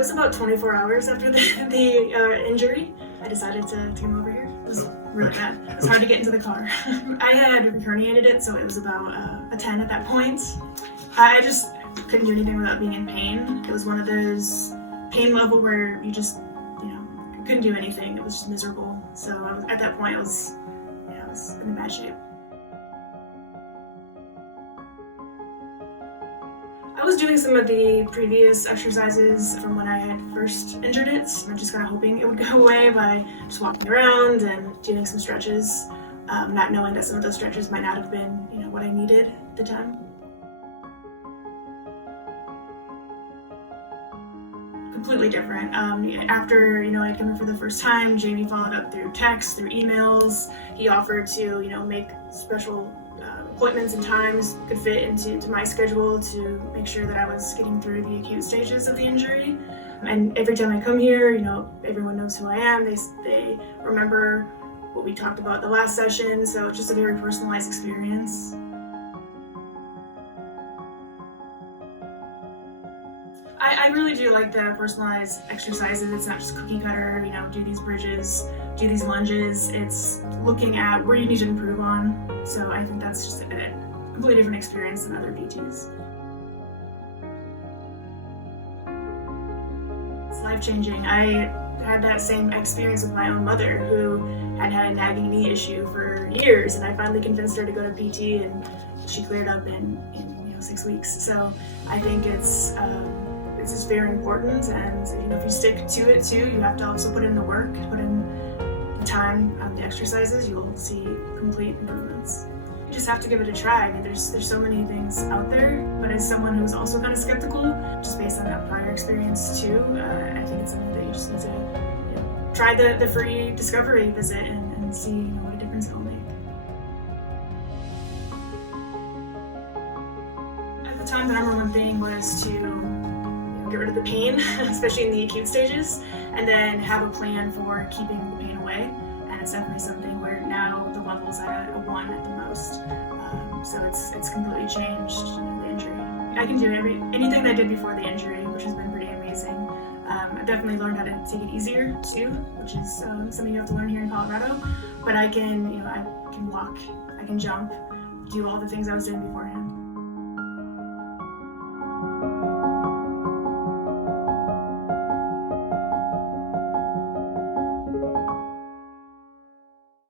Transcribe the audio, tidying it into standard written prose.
was about 24 hours after the injury. I decided to come over here. It was really bad. It was hard to get into the car. I had herniated it, so it was about a 10 at that point. I just couldn't do anything without being in pain. It was one of those pain level where you just, couldn't do anything. It was just miserable. So at that point, I was in bad shape. I was doing some of the previous exercises from when I had first injured it. I'm just kind of hoping it would go away by just walking around and doing some stretches, not knowing that some of those stretches might not have been, what I needed at the time. Completely different. After I'd come in for the first time, Jamie followed up through text, through emails. He offered to make special appointments and times could fit into my schedule to make sure that I was getting through the acute stages of the injury. And every time I come here, everyone knows who I am. They remember what we talked about the last session, so it's just a very personalized experience. I really do like the personalized exercises. It's not just cookie cutter, do these bridges, do these lunges. It's looking at where you need to improve on. So I think that's just a completely different experience than other PTs. It's life-changing. I had that same experience with my own mother who had a nagging knee issue for years, and I finally convinced her to go to PT, and she cleared up in 6 weeks. So I think it's just very important, and if you stick to it too, you have to also put in the work, put in the time, the exercises, you'll see complete improvements. You just have to give it a try. I mean, there's so many things out there, but as someone who's also kind of skeptical, just based on that prior experience too, I think it's something that you just need to try the free discovery visit and see what a difference it'll make. At the time, the number one thing was to get rid of the pain, especially in the acute stages, and then have a plan for keeping the pain away. And it's definitely something where now the level's at a 1 at the most. So it's completely changed the injury. I can do anything that I did before the injury, which has been pretty amazing. I've definitely learned how to take it easier too, which is something you have to learn here in Colorado. But I can walk, I can jump, do all the things I was doing beforehand.